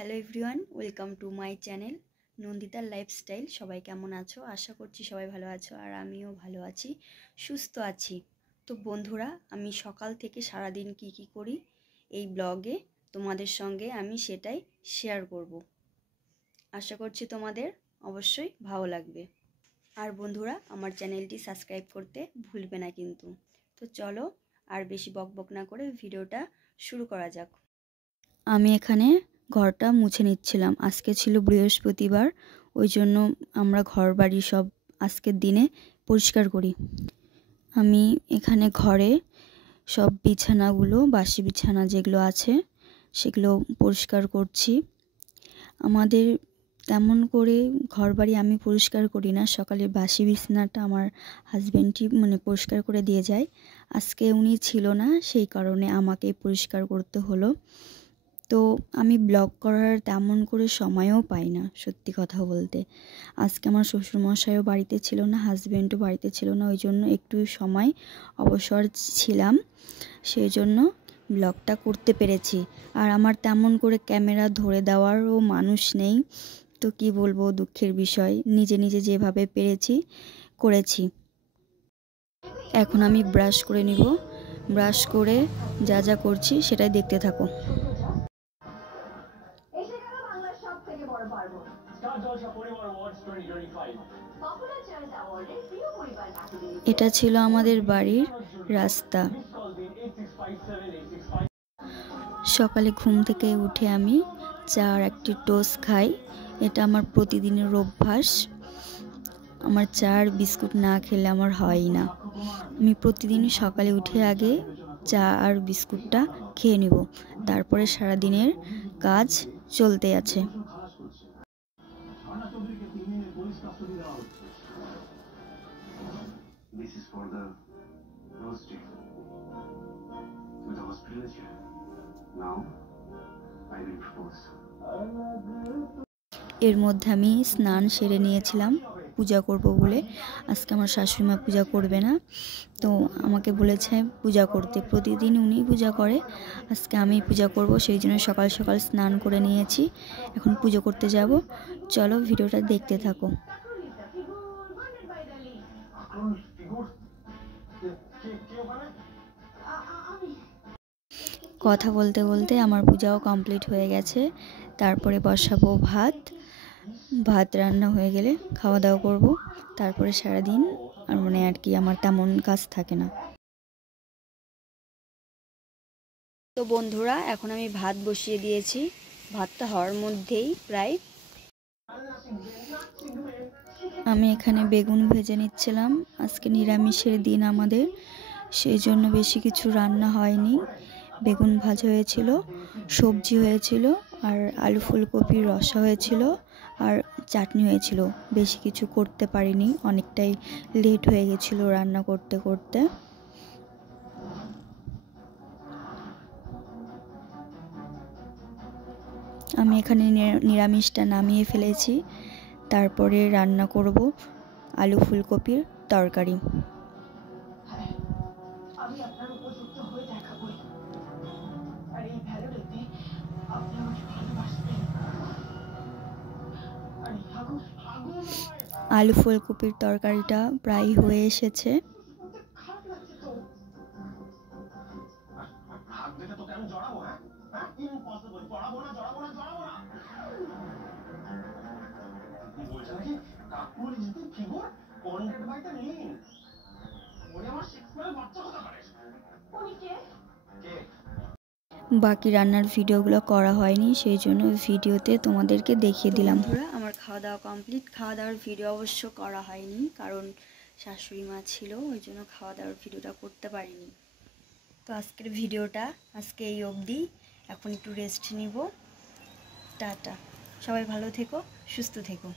Hello everyone, welcome to my channel নন্দিতার lifestyle. সবাই কেমন আছো? আশা করছি সবাই ভালো আছো, আর আমিও ভালো আছি, সুস্থ আছি। তো বন্ধুরা, আমি সকাল থেকে সারাদিন কি করি এই ব্লগে তোমাদের সঙ্গে আমি সেটাই শেয়ার করব। আশা করছি তোমাদের অবশ্যই ভালো লাগবে। আর বন্ধুরা, আমার চ্যানেলটি সাবস্ক্রাইব করতে ভুলবে না কিন্তু। তো চলো আর বেশি বকবক না করে ভিডিওটা শুরু করা যাক। আমি এখানে ঘরটা মুছে নিচ্ছিলাম। আজকে ছিল বৃহস্পতিবার, ওই জন্য আমরা ঘর বাড়ি সব আজকের দিনে পরিষ্কার করি। আমি এখানে ঘরে সব বিছানাগুলো, বাসি বিছানা যেগুলো আছে সেগুলো পরিষ্কার করছি। আমাদের তেমন করে ঘর বাড়ি আমি পরিষ্কার করি না, সকালে বাসি বিছানাটা আমার হাজব্যান্ডই পরিষ্কার করে দিয়ে যায়। আজকে উনি ছিল না, সেই কারণে আমাকে পরিষ্কার করতে হলো। তো আমি ব্লগ করার তেমন করে সময়ও পাই না, সত্যি কথা বলতে। আজকে আমার শ্বশুরমশাইও বাড়িতে ছিল না, হাজব্যান্ডও বাড়িতে ছিল না, ওই জন্য একটু সময় অবসর ছিলাম, সেই জন্য ব্লগটা করতে পেরেছি। আর আমার তেমন করে ক্যামেরা ধরে দেওয়ারও মানুষ নেই, তো কি বলবো, দুঃখের বিষয়। নিজে নিজে যেভাবে পেরেছি করেছি। এখন আমি ব্রাশ করে নিব। ব্রাশ করে যা যা করছি সেটাই দেখতে থাকো। এটা ছিল আমাদের বাড়ির রাস্তা। সকালে ঘুম থেকে উঠে আমি চা আর একটি টোস্ট খাই, এটা আমার প্রতিদিনের অভ্যাস। আমার চা আর বিস্কুট না খেলে আমার হয় না। আমি প্রতিদিন সকালে উঠে আগে চা আর বিস্কুটটা খেয়ে নিব, তারপরে সারাদিনের কাজ চলতে আছে। এর মধ্যে আমি স্নান সেরে নিয়েছিলাম পূজা করব বলে। আজকে আমার শাশুড়িমা পূজা করবে না, তো আমাকে বলেছে পূজা করতে। প্রতিদিন উনি পূজা করে, আজকে আমি পূজা করব, সেই জন্য সকাল সকাল স্নান করে নিয়েছি। এখন পুজো করতে যাব। চলো ভিডিওটা দেখতে থাকো। কথা বলতে বলতে আমার পূজাও কমপ্লিট হয়ে গেছে। তারপরে বসাবো ভাত। ভাত রান্না হয়ে গেলে খাওয়া দাওয়া করব, তারপরে সারাদিন আর কি আমার তেমন কাজ থাকে না। তো বন্ধুরা, এখন আমি ভাত বসিয়ে দিয়েছি। ভাতটা হওয়ার মধ্যেই প্রায় আমি এখানে বেগুন ভেজে নিচ্ছিলাম। আজকে নিরামিষের দিন আমাদের, সেই জন্য বেশি কিছু রান্না হয়নি। বেগুন ভাজা হয়েছিল, সবজি হয়েছিল, আর আলু ফুলকপির রসা হয়েছিল, আর চাটনি হয়েছিল। বেশি কিছু করতে পারিনি, অনেকটাই লেট হয়ে গেছিলো রান্না করতে করতে। আমি এখানে নিরামিষটা নামিয়ে ফেলেছি, তারপরে রান্না করব আলু ফুলকপির তরকারি। আলু ফুলকপির তরকারিটা প্রায় হয়ে এসেছে। বাকি রান্নার ভিডিওগুলো করা হয়নি, সেই জন্য ভিডিওতে তোমাদেরকে দেখিয়ে দিলাম। আমার খাওয়া দাওয়া কমপ্লিট। খাওয়া দাওয়ার ভিডিও অবশ্য করা হয়নি, কারণ শাশুড়ি মা ছিল, ওই জন্য খাওয়া দাওয়ার ভিডিওটা করতে পারিনি। তো আজকের ভিডিওটা আজকে এই অবধি। এখন একটু রেস্ট নিব। টাটা, সবাই ভালো থেকো, সুস্থ থেকো।